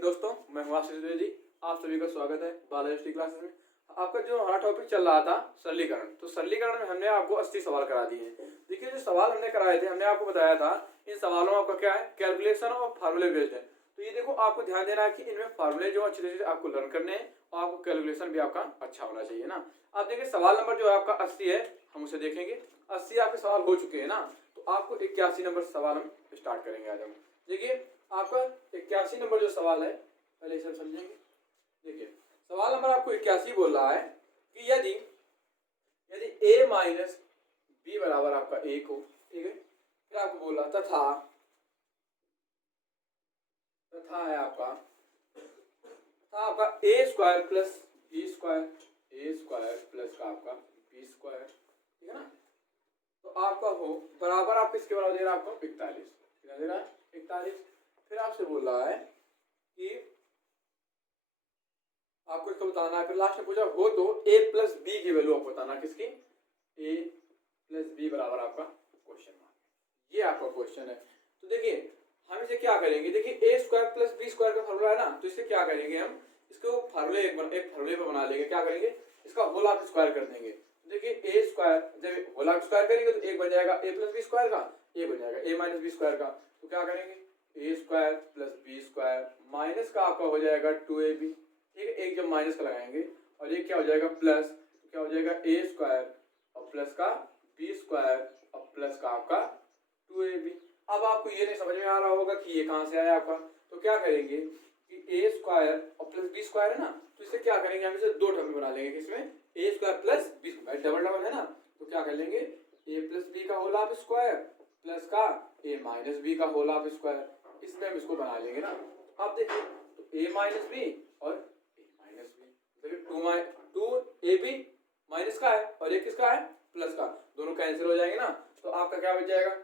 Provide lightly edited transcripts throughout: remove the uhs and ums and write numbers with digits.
Morning दोस्तों, मैं हूं आशीष द्विवेदी। आप सभी का स्वागत है बालाजी हिस्ट्री क्लासेस में। आपका जो हमारा टॉपिक चल रहा था सरलीकरण, तो सरलीकरण में हमने आपको 80 सवाल करा दिए हैं। देखिए, जो सवाल हमने कराए थे, हमने आपको बताया था इन सवालों में आपका क्या है, कैलकुलेशन और फार्मूले बेस्ड है। तो ये देखो, आपको ध्यान देना है कि इनमें फार्मूले जो अच्छे से आपको लर्न करने हैं और आपको कैलकुलेशन भी आपका अच्छा होना चाहिए ना। आप देखिए, सवाल नंबर जो है आपका 80 है, हम उसे देखेंगे। 80 आपके सवाल हो चुके हैं ना, तो आपको 81 नंबर सवाल हम स्टार्ट करेंगे आज हम। देखिए, आपका 81 नंबर जो सवाल है, पहले इसे समझेंगे। देखिए, सवाल नंबर आपको 81 बोल रहा है कि यदि a माइनस बी बराबर आपका 1 हो, ठीक है। फिर आपको बोला तथा है आपका a square plus B square, a square plus का आपका बी स्क्वायर, ठीक है ना। तो आपका हो बराबर, आप किसके बराबर दे रहा है आपको 41, कितना दे रहा है 41। फिर आपसे बोल रहा है कि आपको इसको बताना है। फिर लास्ट में पूछा हो तो a प्लस बी की वैल्यू आपको बताना, किसकी, a प्लस बी बराबर आपका क्वेश्चन मार्क। ये आपका क्वेश्चन है। तो देखिए, हम इसे क्या करेंगे, देखिए a square plus B square का फॉर्मूला है ना, तो इसे क्या करेंगे, हम इसको फार्मूले एक फार्मूले पर बना लेंगे। क्या करेंगे, इसका होल आप स्क्वायर कर देंगे। तो देखिए, a स्क्वायर जब होल आप स्क्वायर करेंगे तो एक बन जाएगा a प्लस बी स्क्वायर का, एक बन जाएगा a माइनस बी स्क्वायर का। तो क्या करेंगे, a square plus B square minus का आपका हो जाएगा 2ab, ठीक है। एक जब माइनस का लगाएंगे और ये क्या हो जाएगा प्लस, तो क्या हो जाएगा a स्क्वायर और प्लस का बी स्क्वायर और प्लस का आपका 2ab। अब आपको ये नहीं समझ में आ रहा होगा कि ये कहाँ से आया आपका, तो क्या करेंगे कि a स्क्वायर और प्लस बी स्क्वायर है ना, तो इसे क्या करेंगे, हम इसे दो टर्म में बना लेंगे। किसमें, a square plus B square, double double है ना, तो क्या कर लेंगे, a प्लस बी का होल ऑफ स्क्वायर प्लस का a माइनस बी का होल ऑफ स्क्वायर, इसमें हम इसको बना लेंगे ना। आप देखिए, तो a माइनस बी और a माइनस बी, देखिए 2ab माइनस का है और एक किसका है, प्लस का, दोनों कैंसिल हो जाएंगे ना। तो आपका क्या बच जाएगा,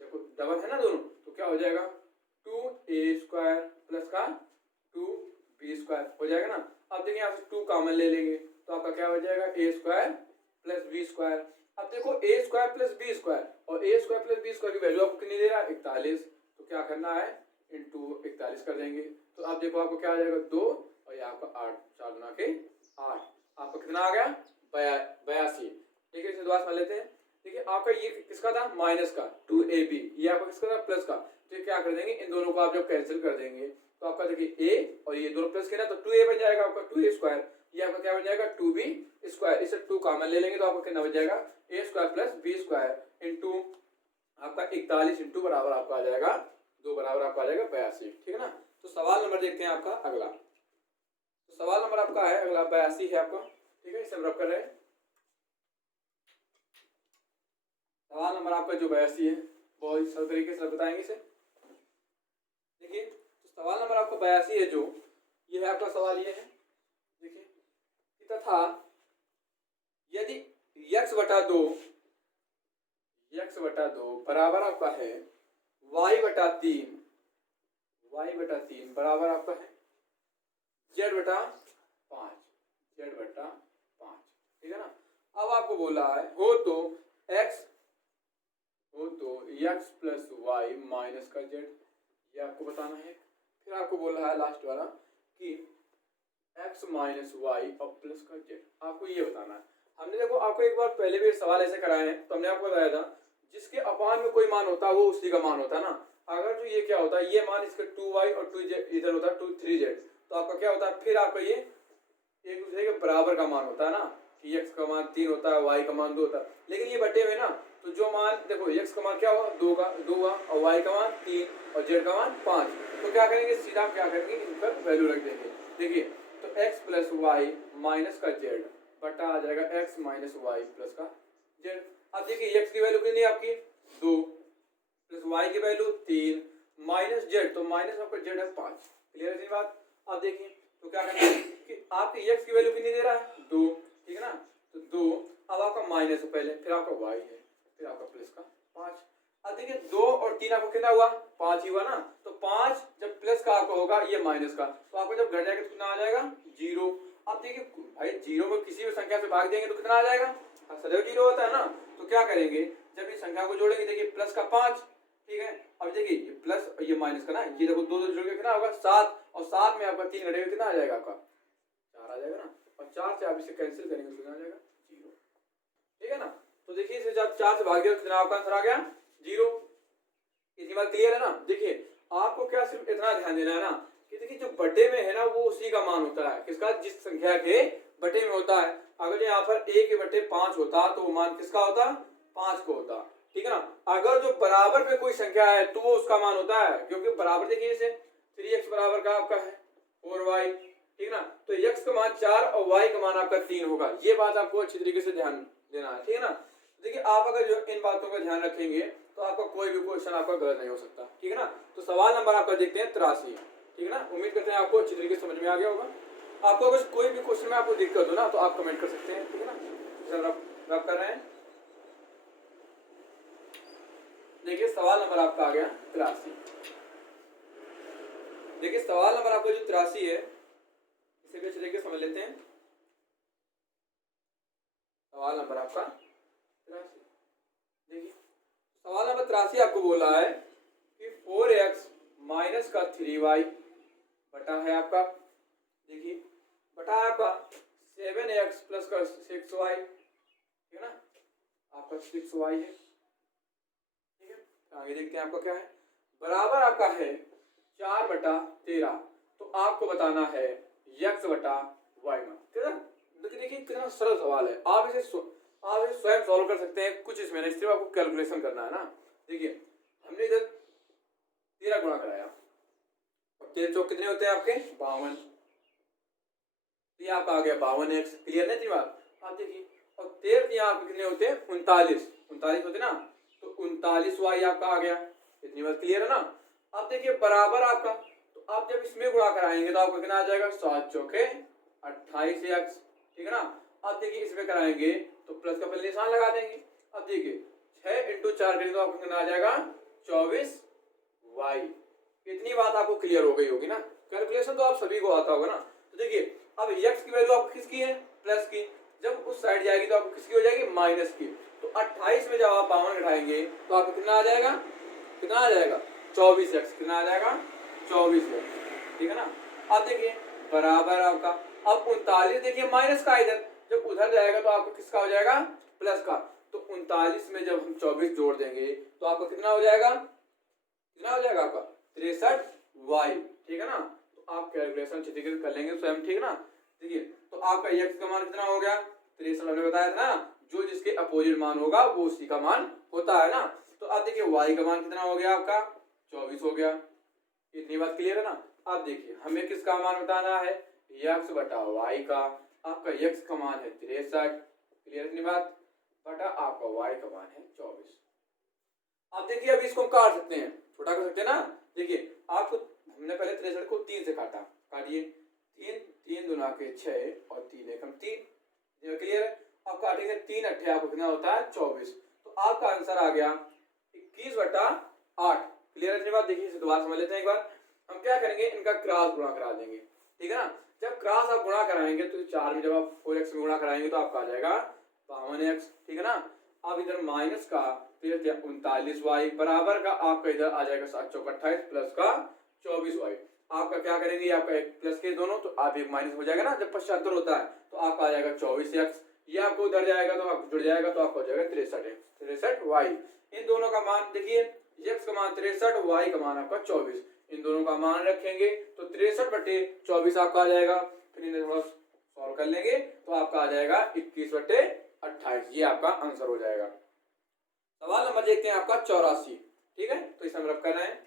देखो डबल है ना दोनों, तो क्या हो जाएगा 2a स्क्वायर प्लस का 2b स्क्वायर हो जाएगा ना। अब देखिए, यहाँ से 2 कॉमन ले लेंगे तो आपका क्या हो जाएगा a square plus B square. अब देखो, a square plus B square और a square plus B square की वैल्यू आपको कितनी दे रहा है 41, तो क्या करना है इंटू 41 कर देंगे। तो अब देखो, आपको क्या आ जाएगा 2 और ये आपका 8, 4 गुना के 8, आपका कितना आ गया 82। ठीक है, इसे दोबारा समझ लेते हैं। देखिए, आपका ये किसका था, माइनस का 2ab, ये आपका किसका था, प्लस का। तो ये क्या कर देंगे, इन दोनों को आप जब कैंसिल कर देंगे तो आपका देखिए a और ये दोनों प्लस के ना, तो 2a बन जाएगा आपका 2a स्क्वायर, ये आपका क्या बन जाएगा 2b स्क्वायर। इसे 2 कॉमन ले लेंगे तो आपका कितना बन जाएगा a square plus b square into आपका 41 इंटू बराबर आपका आ जाएगा 2 बराबर आपका आ जाएगा 82, ठीक है ना। तो सवाल नंबर देखते हैं आपका अगला। तो सवाल नंबर आपका है अगला 82 है आपका, ठीक है। इसे हम रब कर रहे हैं। सवाल नंबर आपका जो 82 है बहुत सरल तरीके से बताएंगे इसे। देखिए, तो सवाल नंबर आपका 82 है, जो ये है आपका सवाल ये है। देखिए, तथा यदि x बटा 2 बराबर आपका है y बटा 3 बराबर आपका है z बटा 5, ठीक है ना। अब आपको बोला है हो तो x प्लस वाई माइनस का z, ये आपको बताना है। फिर आपको बोल रहा है लास्ट वाला कि x माइनस वाई और प्लस का z, आपको ये बताना है। हमने देखो आपको एक बार पहले भी सवाल ऐसे कराए हैं, तो हमने आपको बताया था जिसके अपान में कोई मान होता है वो उसी का मान होता है ना। अगर जो ये क्या होता है, ये मान इसका 2y और 2z इधर होता है 3z, तो आपका क्या होता है, फिर आपका ये एक दूसरे के बराबर का मान होता है ना, कि x का मान 3 होता है, y का मान 2 होता है। लेकिन ये बटे हुए ना, तो जो मान देखो x का मान क्या हुआ 2 हुआ और y का मान 3 और z का मान 5, तो क्या करेंगे, सीधा क्या करेंगे, इन पर वैल्यू रख देंगे। देखिए, तो x प्लस वाई माइनस का z बटा आ जाएगा x माइनस वाई प्लस का z। अब देखिए, x की वैल्यू कितनी है आपकी 2 प्लस y की वैल्यू 3 माइनस z, तो माइनस आपका z है 5। क्लियर है बात। अब देखिए, तो क्या करना है कि आपकी x की वैल्यू कितनी दे रहा है 2, ठीक है ना। तो 2, अब आपका माइनस है पहले, फिर आपका y है, फिर आपका प्लस का 5। अब देखिए, 2 और 3 आपको कितना हुआ 5 ही हुआ ना। तो 5 जब प्लस का आपका होगा, ये माइनस का, तो आपको जब घट जाएगा तो कितना आ जाएगा 0। अब देखिए भाई, 0 को किसी भी संख्या से भाग देंगे तो कितना आ जाएगा, सदैव 0 होता है ना। तो क्या करेंगे, जब इस संख्या को जोड़ेंगे, देखिए प्लस का 5 ठीक है। अब देखिए ये प्लस और ये माइनस का ना, ये देखो दो दो जुड़ के कितना होगा 7, और 7 में आपका 3 घटेगा कितना आ जाएगा आपका 4 आ जाएगा ना, और 4 से आप इसे कैंसिल करेंगे तो कितना आ जाएगा 0, ठीक है ना। तो देखिए इसे जब 4 से भाग दिया कितना आपका आंसर आ गया 0। इतनी बात क्लियर है ना। देखिए आपको क्या सिर्फ इतना ध्यान देना है ना कि देखिए जो बटे में है ना वो उसी का मान होता है, किसका, जिस संख्या के बटे में होता है। अगर यहाँ पर a के बटे 5 होता तो वो मान किसका होता 5 को होता, ठीक है ना। अगर जो बराबर पे कोई संख्या है तो वो उसका मान होता है, क्योंकि बराबर देखिए इसे 3x बराबर का आपका है 4y, ठीक है ना। तो x का मान 4 और y का मान आपका 3 होगा। ये बात आपको अच्छी तरीके से ध्यान देना है, ठीक है ना। देखिए आप अगर जो इन बातों का ध्यान रखेंगे तो आपका कोई भी क्वेश्चन आपका गलत नहीं हो सकता, ठीक है ना। तो सवाल नंबर आपका देखते हैं 83, ठीक है ना। उम्मीद करते हैं आपको अच्छी तरीके से समझ में आ गया होगा। आपको अगर कोई भी क्वेश्चन में आपको दिक्कत हो ना तो आप कमेंट कर सकते हैं, ठीक है ना। चल रब कर रहे हैं। देखिए सवाल नंबर आपका आ गया 83। देखिए सवाल नंबर आपका जो 83 है इसे भी अच्छे तरीके से समझ लेते हैं। सवाल नंबर आपका 83, देखिए सवाल नंबर 83 आपको बोला है कि 4x माइनस का 3y बटा है आपका, देखिए बटा है आपका 7x प्लस का 6y, ठीक है ना, आपका 6y है, ठीक है। आगे देखते हैं आपका क्या है, बराबर आपका है 4 बटा 13। तो आपको बताना है x बटा y मान, ठीक है। देखिए कितना सरल सवाल है, आप इसे स्वयं सॉल्व कर सकते हैं, कुछ इसमें नहीं, सिर्फ आपको कैलकुलेशन करना है ना। देखिए हमने इधर 13 गुणा कराया और 13 चौक कितने होते हैं आपके 52, ये आपका आ गया 52x, क्लियर है बात। आप देखिए और 13 यहाँ आपके कितने होते हैं 39 होते ना, तो 39y आपका आ गया, इतनी बात क्लियर है ना। आप देखिए बराबर आपका, तो आप जब इसमें गुणा कराएंगे तो आपको कितना आ जाएगा 7 चौके 28x, ठीक है ना। आप देखिए इसमें कराएंगे तो प्लस का पहले निशान लगा देंगे। अब देखिए 6 इंटू 4 करेंगे तो आपको कितना आ जाएगा 24y। इतनी बात आपको क्लियर हो गई होगी ना, कैलकुलेशन तो आप सभी को आता होगा ना। तो देखिए अब x की वैल्यू आपको किसकी है प्लस की, जब उस साइड जाएगी तो आपको किसकी हो जाएगी माइनस की। तो 28 में जब आप 52 घटाएंगे तो आपको कितना आ जाएगा 24x, कितना आ जाएगा 24x, ठीक है ना। अब देखिए बराबर आपका, अब 39 देखिए माइनस का इधर, जब उधर जाएगा तो आपको किसका हो जाएगा प्लस का। तो 39 में जब हम 24 जोड़ देंगे तो आपको कितना हो जाएगा आपका 63y, ठीक है ना। तो आप कैलकुलेशन अच्छी तरीके से कर लेंगे स्वयं, ठीक है ना। देखिए तो आपका x का मान कितना हो गया 63, हमने बताया था ना, जो जिसके अपोजिट मान होगा वो उसी का मान होता है ना। तो आप देखिए y का मान कितना हो गया आपका 24 हो गया, इतनी बात क्लियर है ना। आप देखिए हमें किसका मान बताना है x बटा y का, आपका x का मान है 63, क्लियर इतनी बात, बटा आपका y का मान है 24। आप देखिए अभी इसको हम काट सकते हैं, छोटा कर सकते हैं ना। देखिए आपको हमने पहले 63 को 3 से काटिए, 3 दूना के 6 और 3 एकम 3, क्लियर है। अब काटेंगे 3 अट्ठे आपको कितना होता है 24, तो आपका आंसर आ गया 21 बटा 8, क्लियर है बात। देखिए इसे दोबारा समझ लेते हैं एक बार। हम क्या करेंगे इनका क्रॉस गुणा करा देंगे, ठीक है ना। जब क्रॉस आप गुणा कराएंगे तो 4 में जब आप 4x में गुणा कराएंगे तो आपका आ जाएगा 52x, ठीक है ना। अब इधर माइनस का फिर 39y बराबर का आपका इधर आ जाएगा 7 चौक 28 प्लस का 24y। आपका क्या करेंगे आपका एक प्लस के दोनों, तो आप एक माइनस हो जाएगा ना जब पश्चात्तर होता है, तो आपका आ जाएगा 24x, ये आपको उधर जाएगा तो आपको जुड़ जाएगा तो आपको हो जाएगा 63y। इन दोनों का मान देखिए x का मान 63, y का मान आपका 24, इन दोनों का मान रखेंगे तो 63 बटे 24 आपका आ जाएगा। फिर इन्हें थोड़ा सॉल्व कर लेंगे तो आपका आ जाएगा 21 बटे 28, ये आपका आंसर हो जाएगा। सवाल नंबर देखते हैं आपका 84, ठीक है। तो इसे हम रब कर रहे हैं।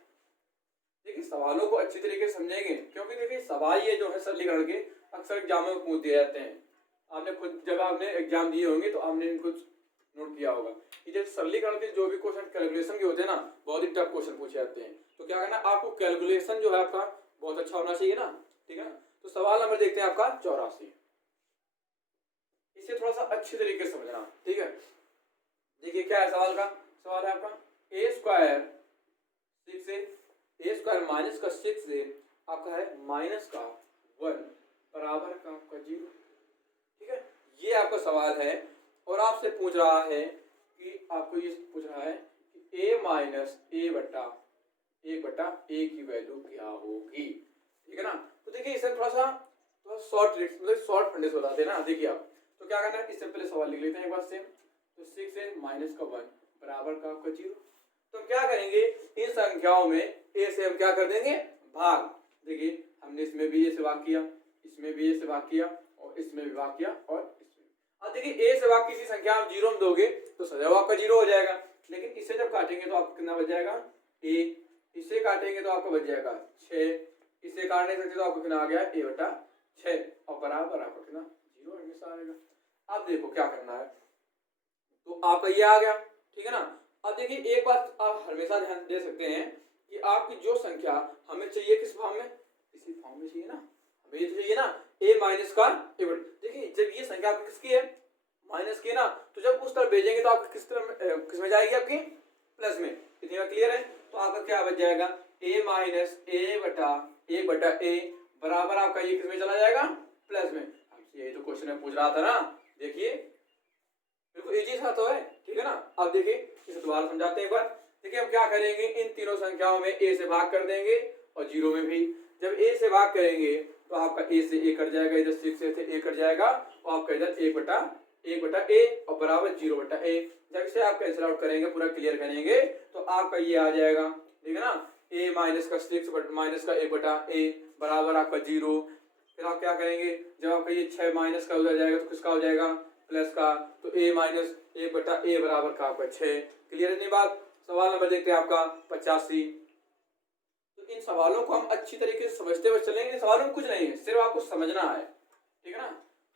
देखिए सवालों को अच्छी तरीके से समझेंगे, क्योंकि देखिए सवाल ये जो है सरलीकरण के अक्सर एग्जामों में पूछ दिए जाते हैं। आपने खुद जब आपने एग्जाम दिए होंगे तो आपने इनको नोट किया होगा कि जैसे सरलीकरण के जो भी क्वेश्चन कैलकुलेशन के होते हैं ना, बहुत ही टफ क्वेश्चन पूछे जाते हैं। तो क्या करना आपको कैलकुलेशन जो है आपका बहुत अच्छा होना चाहिए ना, ठीक है ना। तो सवाल नंबर देखते हैं आपका 84, इसे थोड़ा सा अच्छी तरीके से समझना, ठीक है। देखिए क्या है सवाल है आपका a स्क्वायर 6 माइनस का 6 से आपका है माइनस का 1 बराबर का आपका 0, ठीक है। ये आपका सवाल है और आपसे पूछ रहा है कि आपको ये पूछ रहा है कि a माइनस a बटा 1/a की वैल्यू क्या होगी, ठीक है ना। तो देखिए इसे थोड़ा शॉर्ट ट्रिक्स मतलब शॉर्ट फंडे से बताते हैं ना। देखिए आप तो क्या करना है, इससे पहले सवाल लिख लेते हैं एक बार सेम। तो 6 माइनस का 1 बराबर का आपका 0। तो हम क्या करेंगे, इन संख्याओं में a से हम क्या कर देंगे भाग। देखिए हमने इसमें भी a से भाग किया, इसमें भी a से भाग किया और इसमें भी भाग किया और इसमें। अब देखिए a से भाग किसी संख्या आप 0 में दोगे तो सदैव आपका 0 हो जाएगा, लेकिन इसे जब काटेंगे तो आपको कितना बच जाएगा a, इसे काटेंगे तो आपको बच जाएगा 6, इसे काट नहीं सकते तो आपको कितना आ गया a बटा 6 और बराबर आपका कितना 0 हमेशा आएगा। अब देखो क्या करना है, तो आपका ये आ गया, ठीक है ना। अब देखिए एक बात आप हमेशा ध्यान दे सकते हैं कि आपकी जो संख्या हमें चाहिए किस फॉर्म में, इसी फॉर्म में चाहिए ना, हमें ये चाहिए ना a माइनस का a। देखिए जब ये संख्या आपकी किसकी है माइनस की है ना, तो जब उस तरफ भेजेंगे तो आपकी किस तरह किस में जाएगी आपकी प्लस में। इतनी बात क्लियर है। तो आपका क्या बच जाएगा a माइनस a बटा 1/a बराबर आपका ये किस में चला जाएगा प्लस में। हमसे यही तो क्वेश्चन में पूछ रहा था ना, देखिए बिल्कुल इजी सा तो है, ठीक है ना। अब देखिए इसे दोबारा समझाते हैं एक बार। देखिए हम क्या करेंगे, इन तीनों संख्याओं में a से भाग कर देंगे और 0 में भी। जब a से भाग करेंगे तो आपका a से a कट जाएगा, इधर 6 से a कट जाएगा और आपका इधर 1/a और बराबर 0/a। जब इसे आप कैंसिल आउट करेंगे पूरा क्लियर करेंगे तो आपका ये आ जाएगा, ठीक है ना, a माइनस का 6 माइनस का 1/a बराबर आपका 0। फिर आप क्या करेंगे, जब आपका ये 6 माइनस का उधर जाएगा तो किसका हो जाएगा प्लस का, तो a माइनस 1/a बराबर का आपका 6। क्लियर है नहीं बात। सवाल नंबर देखते हैं आपका 85। तो इन सवालों को हम अच्छी तरीके से समझते हुए चलेंगे, इन सवालों में कुछ नहीं है, सिर्फ आपको समझना है, ठीक है ना।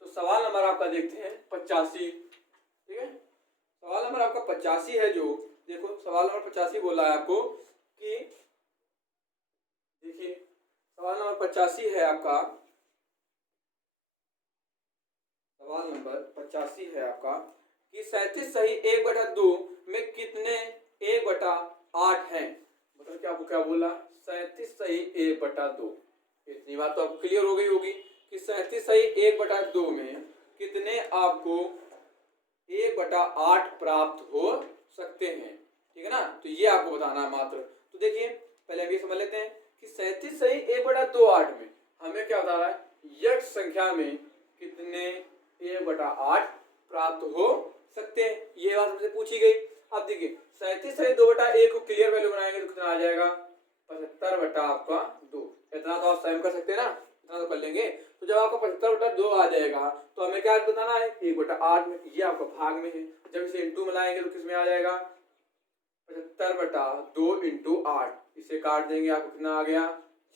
तो सवाल नंबर आपका देखते हैं 85, ठीक है। सवाल नंबर आपका 85 है, जो देखो सवाल नंबर 85 बोला है आपको कि देखिए सवाल नंबर 85 है आपका, सवाल नंबर 85 है आपका कि 37 सही 1/2 में कितने 1/8 हैं। मतलब क्या आपको क्या बोला 37 सही 1/2। इतनी बात तो आपको क्लियर हो गई होगी कि 37 सही 1/2 में कितने आपको 1/8 प्राप्त हो सकते हैं, ठीक है ना। तो ये आपको बताना है मात्र। तो देखिए पहले हम ये समझ लेते हैं कि 37 सही 1/2 में हमें क्या बता रहा है, यह संख्या में कितने 1/8 प्राप्त हो सकते हैं, ये बात हमसे पूछी गई। अब देखिए 37 सही 2/1 को क्लियर वैल्यू बनाएंगे तो कितना आ जाएगा 75/2। इतना तो आप स्वयं कर सकते हैं ना, इतना तो कर लेंगे। तो जब आपका 75/2 आ जाएगा तो हमें क्या बताना है 1/8 में, ये आपका भाग में है। जब इसे इंटू में लाएंगे तो किस में आ जाएगा 75/2 इंटू 8। इसे काट देंगे आपको कितना आ गया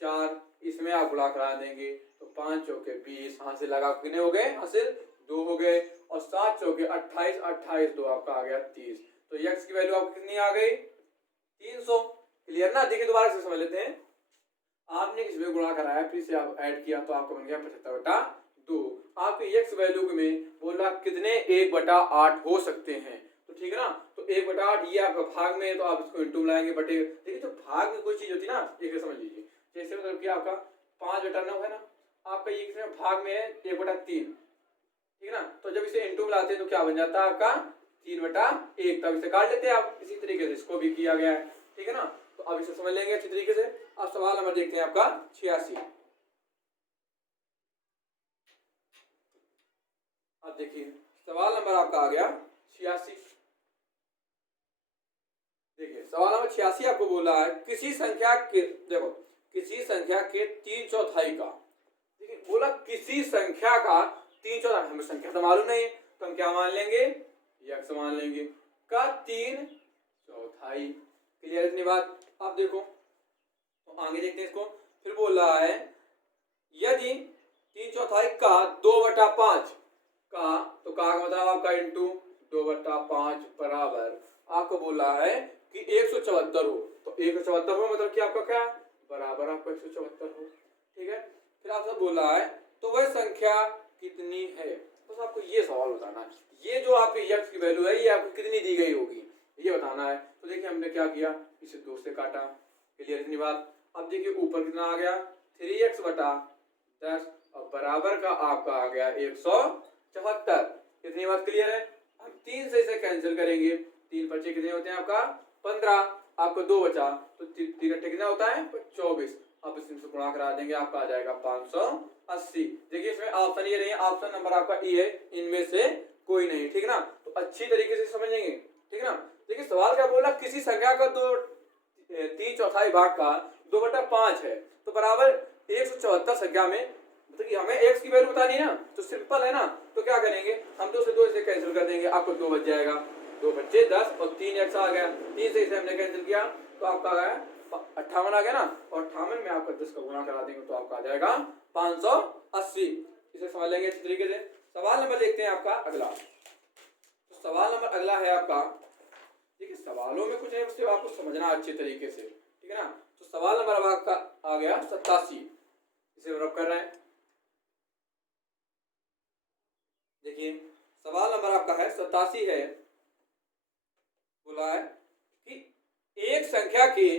4, इसमें आप गुणा करा देंगे तो 5 चौके 20, हासिल लगा कितने हो गए हासिल 2 हो गए और 7 चौके 28, 28 2 आपका आ गया 30। तो x की वैल्यू आपको कितनी आ गई 300। क्लियर ना। देखिए दोबारा से समझ लेते हैं, आपने इसमें गुणा कराया फिर से आप ऐड किया तो आपको बन गया 75/2। आपके x वैल्यू में बोल रहा कितने 1/8 हो सकते हैं, तो ठीक है ना। तो 1/8 ये आपका भाग में है तो आप इसको इंटू लाएंगे बटे। देखिए जो भाग में कोई चीज होती है ना, एक समझ लीजिए जैसे मतलब कि आपका 5/9 है ना, आपका ये किसमें भाग में है 1/3, ठीक है ना। तो जब इसे इंटू में लाते हैं तो क्या बन जाता है आपका 3/1। तब इसे काट लेते हैं आप, इसी तरीके से इसको भी किया गया है, ठीक है ना। तो अब इसे समझ लेंगे अच्छी तरीके से। अब सवाल नंबर देखते हैं आपका 86। अब देखिए सवाल नंबर आपका आ गया 86। देखिए सवाल नंबर 86 आपको बोला है किसी संख्या के, देखो किसी संख्या के 3/4 का, देखिए बोला किसी संख्या का 3/4, हमें संख्या तो मालूम नहीं है तो हम क्या मान लेंगे x मान लेंगे का 3/4। क्लियर इतनी बात। आप देखो तो आगे देखते हैं इसको। फिर बोल रहा है यदि 3/4 का 2/5 का, तो का मतलब आपका इंटू 2/5 बराबर आपको बोल रहा है कि 174 हो। तो 174 हो मतलब कि आपका क्या बराबर आपका 174 हो, ठीक है। फिर आपसे बोल रहा है तो वह संख्या कितनी है, बस आपको ये सवाल बताना है। ये जो आपकी x की वैल्यू है ये आपको कितनी दी गई होगी ये बताना है। तो देखिए हमने क्या किया, इसे 2 से काटा। क्लियर इतनी बात। अब देखिए ऊपर कितना आ गया 3x/10 और बराबर का आपका आ गया 174। इतनी बात क्लियर है। हम 3 से इसे कैंसिल करेंगे, 3 बचे कितने होते हैं आपका 15, आपको 2 बचा, तो 3 अट्ठे कितना होता है 24। अब इसमें गुणा करा देंगे, आपका आ जाएगा 580। देखिए इसमें ऑप्शन ये नहीं है, ऑप्शन नंबर आपका ई है, इनमें से कोई नहीं, ठीक ना। तो अच्छी तरीके से समझेंगे, ठीक ना। देखिए सवाल क्या बोला, किसी संख्या का 3/4 भाग का 2/5 है, तो बराबर 174 संख्या में, तो कि हमें x की वैल्यू बतानी है ना, तो सिंपल है ना। तो क्या करेंगे हम, 2 से 2 से कैंसिल कर देंगे, आपको 2 बच जाएगा, 2 बच्चे 10 और 3x आ गया, 3 से इसे हमने कैंसिल किया तो आपका आ गया 58 आ गया ना, और 58 में आपका 10 का गुणा करा देंगे तो आपका आ जाएगा 580। इसे समझ लेंगे अच्छी तरीके से। सवाल नंबर देखते हैं आपका अगला। तो सवाल नंबर अगला है आपका, देखिए सवालों में कुछ नहीं, सिर्फ आपको समझना अच्छे तरीके से, ठीक है ना। तो सवाल नंबर अब आपका आ गया 87, इसे रब कर रहे हैं। देखिए सवाल नंबर आपका है 87 है, बोला है कि एक संख्या की,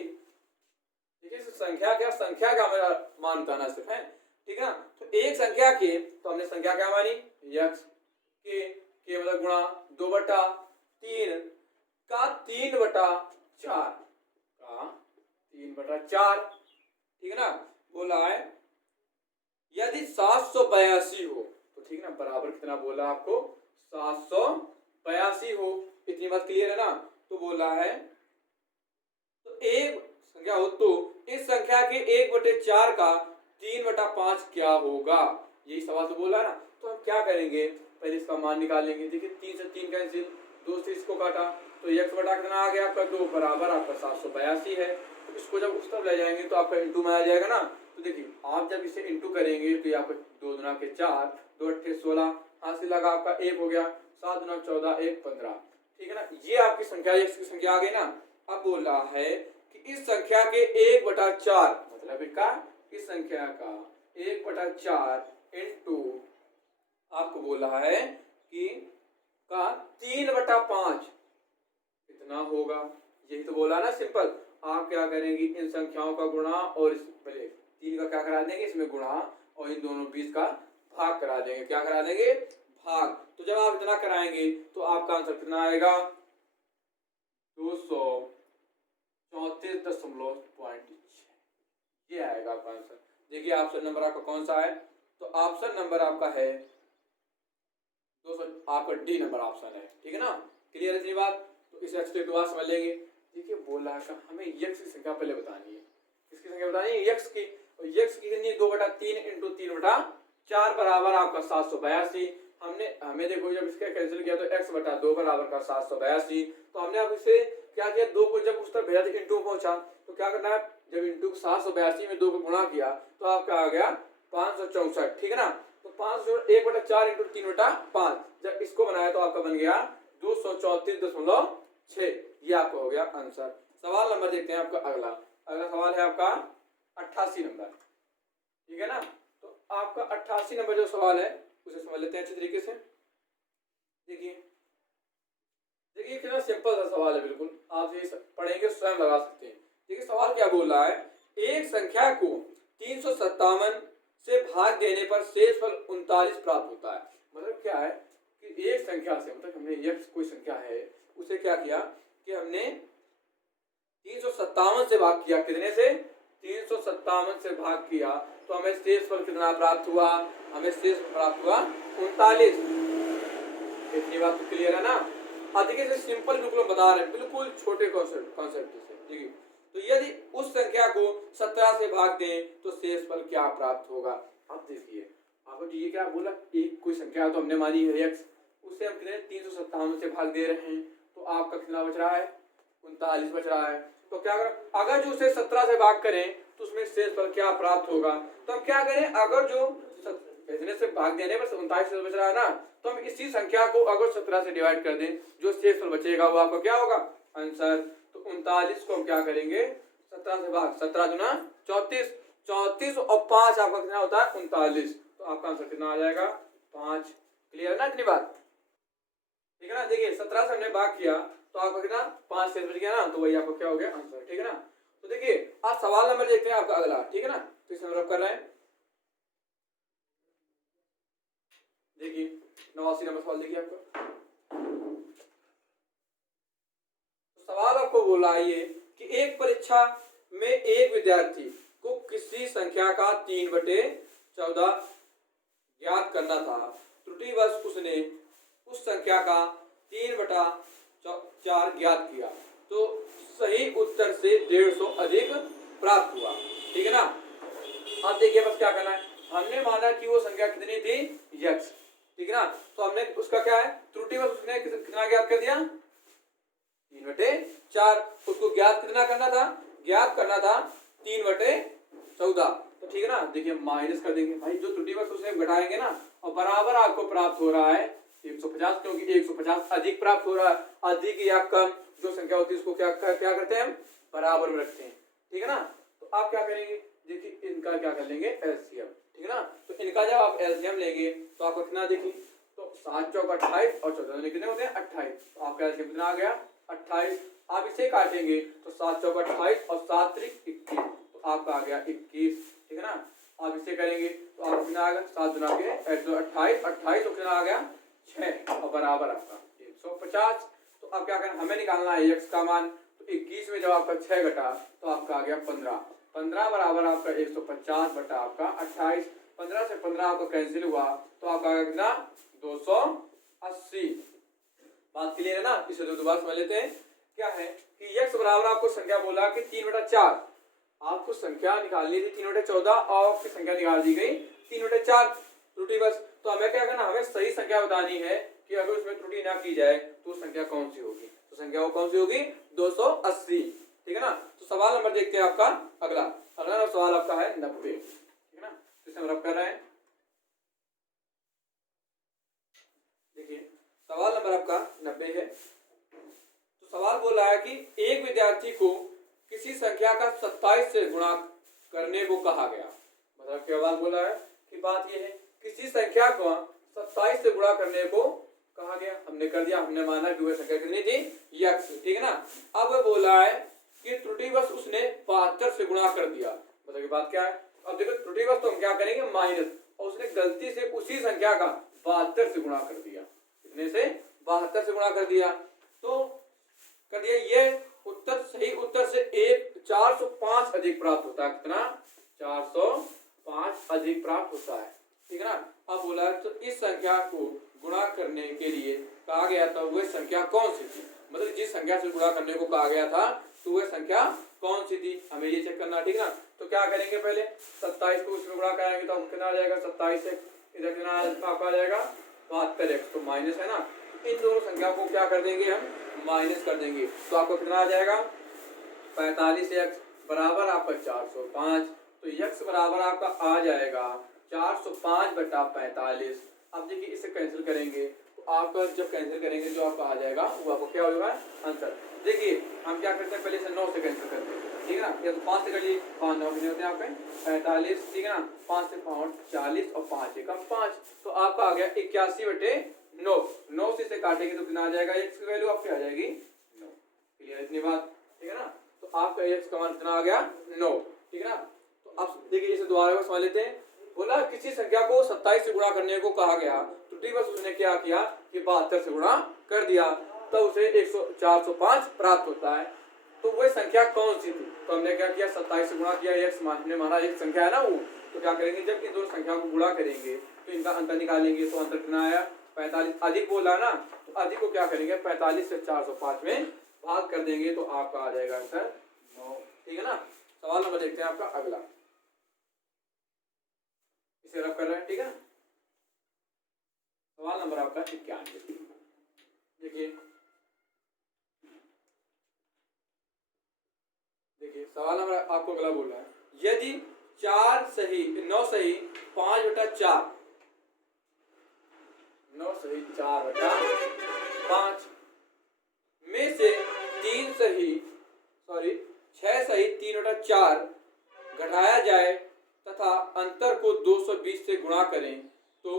देखिए संख्या का मेरा मान बताना सिर्फ है, ठीक है ना। तो एक संख्या के, तो हमने संख्या क्या मानी x के मतलब गुणा 2/3 का 3/4 का 3/4, ठीक है ना। बोला है यदि 782 हो, तो ठीक है ना, बराबर कितना बोला आपको 782 हो, इतनी बात क्लियर है ना। तो बोला है तो एक संख्या हो तो इस संख्या के 1/4 का 3/5 क्या होगा, यही सवाल तो बोला ना। तो हम क्या करेंगे, पहले इसका मान निकालेंगे। देखिए 3 से 3 कैंसिल, 2 से इसको काटा, तो x बटा कितना आ गया आपका 2, बराबर आपका 782 है। तो इसको जब उस तरफ ले जाएंगे तो आपका इंटू में आ जाएगा ना। तो देखिए आप जब इसे इंटू करेंगे तो यहाँ पर 2 दूना के 4, 2 अट्ठे 16, हासिल लगा आपका 1 हो गया, 7 दूना 14, 1 15, ठीक है ना। ये आपकी संख्या x की संख्या आ गई ना। अब बोल रहा है कि इस संख्या के 1/4 मतलब इस संख्या का 1/4 इंटू आपको बोल रहा है कि का 3/5 कितना होगा, यही तो बोला ना सिंपल। आप क्या करेंगे, इन संख्याओं का गुणा और इस पहले 3 का क्या करा देंगे, इसमें गुणा, और इन दोनों 20 का भाग करा देंगे। क्या करा देंगे, भाग। तो जब आप इतना कराएंगे तो आपका आंसर कितना आएगा 234.6, ये आएगा आपका आंसर। देखिए ऑप्शन नंबर आपका कौन सा है, तो ऑप्शन नंबर आपका है 200, आपका डी नंबर ऑप्शन है, ठीक है ना। क्लियर है इतनी बात। तो इसे अच्छे से दोबारा समझ लेंगे। देखिए बोला है हमें x की संख्या पहले बतानी है, किसकी संख्या बतानी है, x की। और x की कितनी 2/3 इंटू 3/4 बराबर आपका 782। हमें देखो जब इसका कैंसिल किया तो x/2 बराबर का 782। तो हमने अब इसे क्या किया, 2 को जब उस तरफ भेजा तो इंटू पहुंचा, तो क्या करना है, जब इंटू 782 में 2 को गुणा किया तो आपका आ गया 564, ठीक है ना। तो 1/4 इंटू 3/5, जब इसको बनाया तो आपका बन गया 234.6, ये आपका हो गया आंसर। सवाल नंबर देखते हैं आपका अगला। अगला सवाल है आपका 88 नंबर, ठीक है ना। तो आपका 88 नंबर जो सवाल है उसे समझ लेते हैं अच्छे तरीके से। देखिए कितना सिंपल सा सवाल है, बिल्कुल आप ये पढ़ेंगे स्वयं लगा सकते हैं। देखिए सवाल क्या बोल रहा है, एक संख्या को 357 से भाग देने पर शेषफल 39 प्राप्त होता है। मतलब क्या है कि एक संख्या से, मतलब हमने x कोई संख्या है उसे क्या किया कि हमने 357 से भाग किया, कितने से 357 से भाग किया, तो हमें शेषफल कितना प्राप्त हुआ, हमें शेषफल प्राप्त हुआ 39। इतनी बात तो क्लियर है ना। अधिक से सिंपल बिल्कुल बता रहे हैं, बिल्कुल छोटे कॉन्सेप्ट से। देखिए तो यदि उस संख्या को 17 से भाग दें तो शेषफल क्या प्राप्त होगा। अब देखिए आपको ये क्या बोला, एक कोई संख्या तो हमने मानी है x, उससे हम कितने 357 से भाग दे रहे हैं, तो आपका कितना बच रहा है 39 बच रहा है। तो क्या करें, अगर जो उसे 17 से भाग करें तो उसमें शेषफल क्या प्राप्त होगा। तो हम क्या करें, अगर जो भेजने से भाग देने पर 39 बच रहा है ना, तो हम इसी संख्या को अगर 17 से डिवाइड कर दें, जो शेषफल बचेगा वो आपका क्या होगा आंसर। तो 39 को हम क्या करेंगे 17 से भाग, 17 दूना 34, 34 और 5 आपका कितना होता है 39। तो आपका आंसर कितना आ जाएगा 5। क्लियर है ना इतनी बात, ठीक है ना। देखिए 17 से हमने भाग किया तो आपका कितना 5 शेष बच गया ना, तो वही आपका क्या हो गया आंसर, ठीक है ना। तो देखिए आज सवाल नंबर देखते हैं आपका अगला, ठीक है ना। तो इसे हम रब कर रहे हैं। देखिए 89 नंबर सवाल देखिए आपका। तो सवाल आपको बोला है ये कि एक परीक्षा में एक विद्यार्थी को किसी संख्या का 3/14 ज्ञात करना था। त्रुटिवश उसने उस संख्या का 3/4 ज्ञात किया तो सही उत्तर से 150 अधिक प्राप्त हुआ। ठीक है ना। अब देखिए बस क्या करना है, हमने माना कि वो संख्या कितनी थी, x। ठीक है ना। तो हमने उसका क्या है, त्रुटिवश उसने कितना ज्ञात कर दिया, 3/4। उसको ज्ञात कितना करना था, ज्ञात करना था 3/14। तो ठीक है ना। देखिए माइनस कर देंगे भाई, जो त्रुटिवश उसने घटाएंगे ना, और बराबर आपको प्राप्त हो रहा है 150, क्योंकि 150 अधिक प्राप्त हो रहा है। अधिक या कम जो संख्या होती है उसको क्या करते हैं हम, बराबर में रखते हैं। ठीक है ना। तो आप क्या करेंगे, देखिए इनका क्या कर लेंगे, एलसीएम। ठीक है ना। तो इनका जब आप एलसीएम लेंगे तो आपको कितना, देखिए तो 7 चौक 28 और 14 कितने होते हैं, 28। तो आपका एलसीएम कितना आ गया, 28। आप इसे काटेंगे तो 7 चौक 28 और 7 त्रिक 21, तो आपका आ गया 21। ठीक है ना। आप इसे करेंगे तो आपको कितना आ गया, 7 गुना के 28, 28 कितना आ गया 6, और बराबर आपका 150। तो अब क्या करना, हमें निकालना है x का मान। तो 21 में जब आपका 6 घटा तो आपका आ गया 15, 15 बराबर आपका 150 बटा आपका 28। 15 से 15 आपका कैंसिल हुआ तो आपका आ गया कितना, 280। बात क्लियर है ना। इसे दोबारा समझ लेते हैं। क्या है कि x बराबर आपको संख्या बोला कि 3/4, आपको संख्या निकालनी थी 3/14 और आपकी संख्या निकाल दी गई 3/4 त्रुटि बस। तो हमें क्या करना, हमें सही संख्या बतानी है कि अगर उसमें त्रुटि ना की जाए तो संख्या कौन सी होगी। तो संख्या वो कौन सी होगी, 280। ठीक है ना। तो सवाल नंबर देखते हैं आपका अगला। अगला सवाल आपका है 90। ठीक है ना। तो इसे हम रब कर रहे हैं। देखिए सवाल नंबर आपका 90 है। तो सवाल बोल रहा है कि एक विद्यार्थी को किसी संख्या का 27 से गुणा करने को कहा गया। मतलब क्या बात बोला है कि बात यह है, किसी संख्या को 27 से गुणा करने को कहा गया, हमने कर दिया। हमने माना कि वह संख्या कितनी थी, x। ठीक है ना। अब वह बोला है कि त्रुटिवश उसने 72 से गुणा कर दिया। मतलब की बात क्या है, अब देखो त्रुटिवश तो हम क्या करेंगे, माइनस, और उसने गलती से उसी संख्या का 72 से गुणा कर दिया। कितने से, 72 से गुणा कर दिया। तो कर दिया, ये उत्तर सही उत्तर से 405 अधिक प्राप्त होता है। कितना, 405 अधिक प्राप्त होता है। ठीक है ना। अब बोला तो इस संख्या को गुणा करने के लिए कहा गया था वह संख्या कौन सी थी। मतलब जिस संख्या से गुणा करने को कहा गया था तो वह संख्या कौन सी थी, हमें ये चेक करना। ठीक है ना। तो क्या करेंगे, पहले 27 को उसमें गुणा कराएंगे तो कितना आ जाएगा, 27 से इधर कितना आपका आ जाएगा 72x, तो माइनस है ना। इन दोनों संख्या को क्या कर देंगे, हम माइनस कर देंगे। तो आपको कितना आ जाएगा, 45x बराबर आपका 405। तो x बराबर आपका आ जाएगा 405 बटा 45। अब देखिए इसे कैंसिल करेंगे तो आपका जब कैंसिल करेंगे जो आपका आ जाएगा वो आपको क्या होगा, आंसर। देखिए हम क्या करते हैं, पहले से 9 से कैंसिल करते हैं। ठीक है ना। या तो 5 से करिए, 5 9 कितने होते हैं आपके 45। ठीक है ना। 5 से 5 40 और 5 एकम 5, तो आपका आ गया 81/9। 9 से इसे काटेंगे तो कितना आ जाएगा, x की वैल्यू आपकी आ जाएगी 9। क्लियर इतनी बात। ठीक है ना। तो आपका x का मान कितना आ गया 9। ठीक है ना। तो अब देखिए इसे दोबारा समझ लेते हैं। बोला किसी संख्या को 27 से गुणा करने को कहा गया, तो त्रुटिवश उसने क्या किया कि 72 से गुणा कर दिया, तो उसे 405 प्राप्त होता है। तो वह संख्या कौन सी थी, तो हमने क्या किया, 27 से गुणा किया, x हमने माना एक संख्या है ना वो। तो क्या करेंगे, जब इन दोनों संख्या को गुणा करेंगे तो इनका अंतर निकालेंगे। तो अंतर कितना आया, 45। अधिक बोला ना, तो अधिक को क्या करेंगे, 45 से 405 में भाग कर देंगे तो आपका आ जाएगा आंसर 9। ठीक है ना। सवाल नंबर देखते हैं आपका अगला, इसे रब कर रहे हैं। ठीक है ना। सवाल नंबर आपका 91। देखिए सवाल नंबर आपको अगला बोल रहा है, यदि 9 सही 5/4, 9 सही 4/5 में से 6 सही 3/4 घटाया जाए तथा अंतर को 220 से गुणा करें तो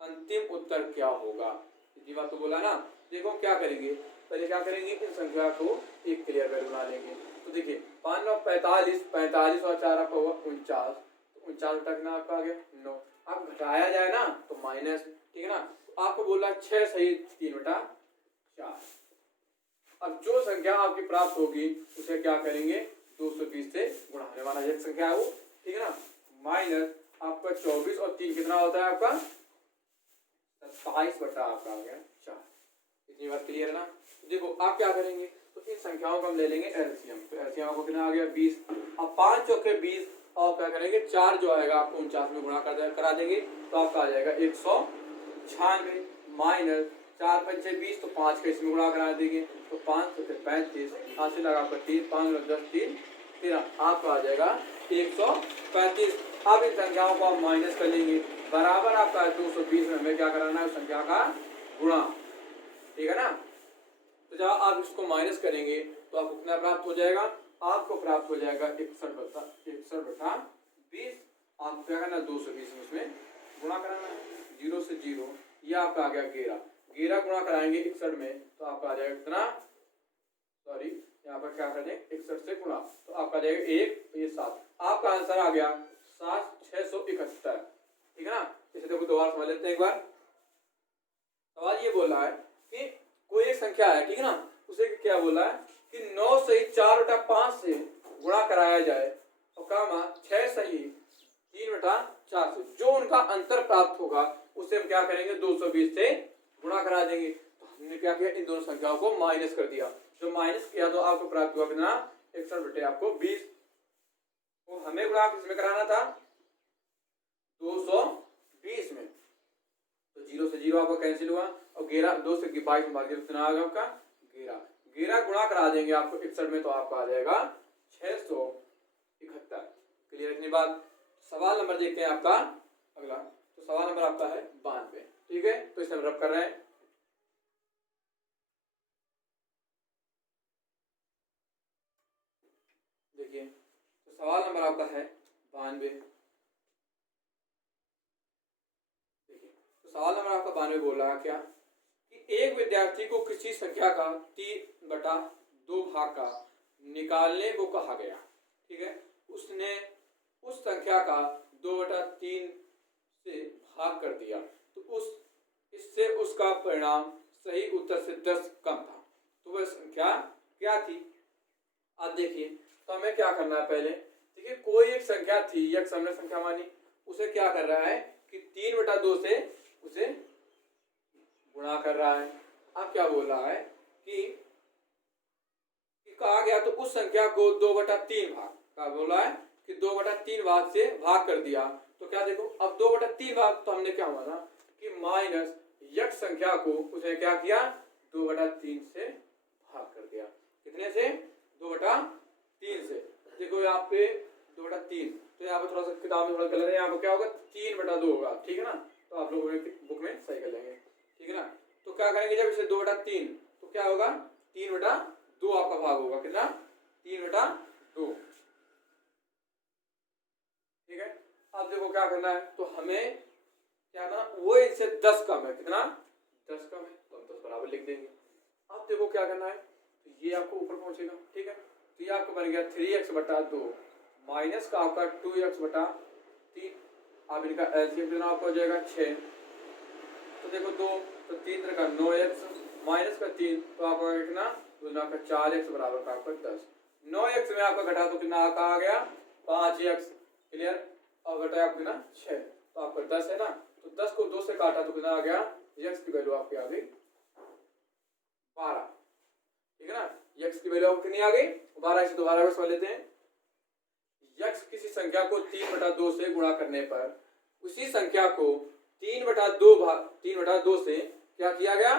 अंतिम उत्तर क्या होगा। इतनी बात तो बोला ना। देखो क्या करेंगे, पहले क्या करेंगे, इन संख्या को एक क्लियर वैल्यू बना लेंगे। तो देखिए 5 9 45, 45 और 4 आपका हुआ 49, तो 49 बटा कितना आपका आ गया 9। अब घटाया जाए ना तो माइनस। ठीक है ना। तो आपको बोला 6 सही 3/4। अब जो संख्या आपकी प्राप्त होगी उसे क्या करेंगे 220 से गुणा होने वाला एक संख्या है वो, ठीक है ना। माइनस आपका 24 और 3 कितना होता है आपका 27 बटा आपका आ गया 4। इतनी बात क्लियर है ना। तो देखो आप क्या करेंगे, तो इन संख्याओं को हम ले लेंगे एलसीएम। तो एलसीएम आपको कितना आ गया 20। अब 5 चौके 20 और क्या करेंगे 4 जो आएगा आपको 49 में गुणा करा देंगे तो आपका आ जाएगा 196 माइनस 4 पंचे 20 तो 5 का इसमें गुणा करा देंगे तो 5 तो 35 हाथ से लगा आपका 3 5 10 3 13 आपका आ जाएगा 135। अब इन संख्याओं को आप माइनस कर लेंगे बराबर आपका 220 में हमें क्या कराना है उस संख्या का गुणा, ठीक है ना। तो जब आप इसको माइनस करेंगे तो आपको कितना प्राप्त हो जाएगा, आपको प्राप्त हो जाएगा 61 बटा 20। आपको क्या करना है 220 में उसमें गुणा कराना है 0 से 0, यह आपका आ गया 11 गुणा कराएंगे 61 में तो आपका आ जाएगा कितना, सॉरी यहाँ पर क्या कर दें 61 से गुणा तो आपका आ जाएगा 1 तो ये 7। आपका आंसर आ गया 7671, ठीक है ना। इसे देखो दोबारा समझ लेते हैं एक बार। सवाल ये बोल रहा है कि कोई एक संख्या है, ठीक है ना, उसे क्या बोला है कि 9 सही 4 बटा 5 से गुणा कराया जाए और कामा 6 सही 3 बटा 4 से, जो उनका अंतर प्राप्त होगा उसे हम क्या करेंगे 220 से गुणा करा देंगे। तो हमने क्या किया इन दोनों संख्याओं को माइनस कर दिया, जो माइनस किया तो आपको प्राप्त हुआ कितना 61 बटे आपको 20। तो हमें गुणा किसमें कराना था 220 में, तो 0 से 0 आपका कैंसिल हुआ और 11 2 से 22 में भाग दिया कितना आ गया आपका 11 गुणा करा देंगे आपको 61 में तो आपका आ जाएगा 671। क्लियर इतनी बात। सवाल नंबर देखते हैं आपका अगला। तो सवाल नंबर आपका है 92, ठीक है। तो इसे हम रब कर रहे हैं। देखिए तो सवाल नंबर आपका है 92। देखिए तो सवाल नंबर आपका 92 बोल रहा है क्या कि एक विद्यार्थी को किसी संख्या का 3 बटा 2 भाग का निकालने को कहा गया, ठीक है। उसने उस संख्या का 2 बटा 3 से भाग कर दिया तो इससे उसका परिणाम सही उत्तर से 10 कम था, तो वह संख्या क्या थी। अब देखिए तो हमें क्या करना है पहले, देखिए कोई एक संख्या थी एक हमने संख्या मानी, उसे क्या कर रहा है कि 3 बटा 2 से उसे गुणा कर रहा है। अब क्या बोल रहा है कि कहा गया तो उस संख्या को 2 बटा 3 भाग क्या बोला है कि 2 बटा 3 भाग से भाग कर दिया। तो क्या देखो अब 2 बटा 3 भाग तो हमने क्या माना कि माइनस यक संख्या को उसे क्या किया 2 बटा 3 से भाग कर दिया। कितने से 2 बटा 3 से। देखो यहाँ पे 2 बटा 3 तो यहाँ पे थोड़ा सा किताब में थोड़ा गलत है, यहाँ पे क्या होगा 3 बटा 2 होगा, ठीक है ना। तो आप लोग बुक में सही कर लेंगे, ठीक है ना। तो क्या करेंगे जब इसे 2 बटा 3 तो क्या होगा 3 बटा 2 आपका भाग होगा कितना 3 बटा 2, ठीक है। अब देखो क्या करना है तो हमें क्या करना वो इनसे 10 कम है, कितना 10 कम है तो हम 10 बराबर लिख देंगे। अब देखो क्या करना है तो ये आपको ऊपर पहुंचेगा, ठीक है। तो ये आपको बन गया 3x बटा 2 माइनस का आपका 2x बटा 3। अब इनका एलसीएम कितना आपको हो जाएगा 6। तो देखो 2 तो 3 का 9x माइनस का 3 तो आपका कितना दूसरा का 4x बराबर का आपका 10। 9x में आपका घटा तो कितना आपका आ गया 5x, क्लियर। और घटाया आपको कितना 6 तो आपका 10 है ना। तो 10 को 2 से काटा तो कितना आ गया x की वैल्यू आपकी आ गई 12, ठीक है ना। x की वैल्यू कितनी आ गई 12। इसे दोबारा समझ लेते हैं। x किसी संख्या को 3 बटा 2 से गुणा करने पर उसी संख्या को 3 बटा 2 से क्या किया गया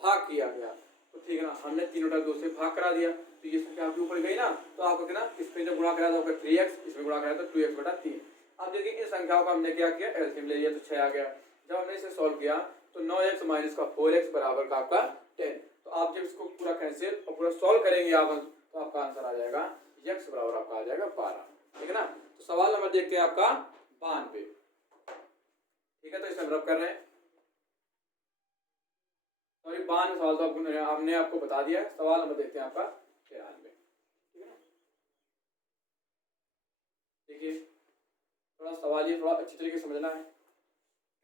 भाग किया गया, तो ठीक है ना। हमने 3 बटा 2 से भाग करा दिया तो ये संख्या आपके ऊपर गई ना। तो आपको कितना इसमें जब गुणा करा तो आपका 3x, इसमें गुणा करा तो 2x बटा 3। अब देखिए इन संख्याओं का हमने क्या किया एलसीएम ले लिया तो 6 आ गया। जब हमने इसे सॉल्व किया तो 9x माइनस का 4x बराबर का आपका 10। तो आप जब इसको पूरा कैंसिल और पूरा सॉल्व करेंगे आप तो आपका आंसर आ जाएगा x बराबर आपका आ जाएगा 12, ठीक है ना। तो सवाल नंबर देखते हैं आपका 92, ठीक है। तो इसे हम रब कर रहे हैं। सॉरी 92 सवाल तो हमने आपको बता दिया। सवाल नंबर देखते हैं आपका 93, ठीक है ना। देखिए थोड़ा सवाल ये थोड़ा अच्छी तरीके से समझना है।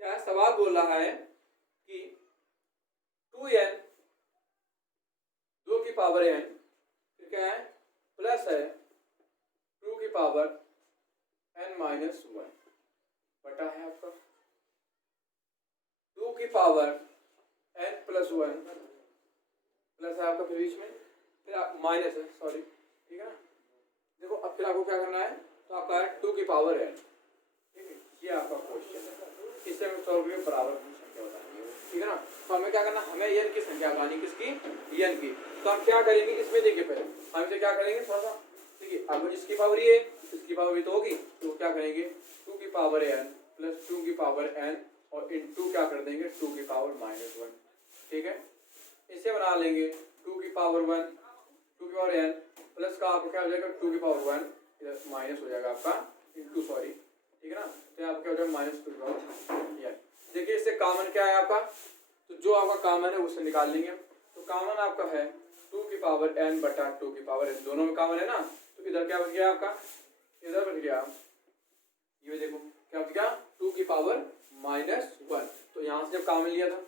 क्या है सवाल बोल रहा है कि 2n 2 की की पावर n, फिर क्या है प्लस है 2 की पावर n माइनस 1 बटा है आपका 2 की पावर n प्लस 1 प्लस है आपका बीच में, फिर माइनस है, सॉरी, ठीक है ना। देखो अब फिर आपको क्या करना है, तो आपका है 2 की पावर n, ठीक है, ये आपका क्वेश्चन है। इससे हम सॉल्व करके बराबर की संख्या बतानी है, ठीक है ना। तो हमें क्या करना, हमें n की संख्या बतानी, किसकी, n की। तो हम क्या करेंगे इसमें, देखिए पहले हम इसे क्या करेंगे थोड़ा सा, देखिए अब इसकी पावर ये, इसकी पावर भी तो होगी, तो क्या करेंगे 2 की पावर n प्लस 2 की पावर n और इनटू क्या कर देंगे 2 की पावर माइनस 1, ठीक है। इसे बना लेंगे 2 की पावर 1, 2 की पावर n प्लस का आपका क्या हो जाएगा 2 की पावर 1 इधर माइनस हो जाएगा आपका इनटू, सॉरी, ठीक है ना। तो आपका क्या हो जाएगा माइनस 2 की पावर n। देखिए इससे कॉमन क्या है आपका, तो जो आपका कॉमन है उससे निकाल लेंगे। तो कॉमन आपका है 2 की पावर n बटा 2 की पावर n, दोनों में कॉमन है ना। तो इधर क्या बच गया आपका, इधर बच गया, ये देखो क्या बच गया 2 की पावर माइनस 1। तो यहाँ से जब कॉमन लिया था,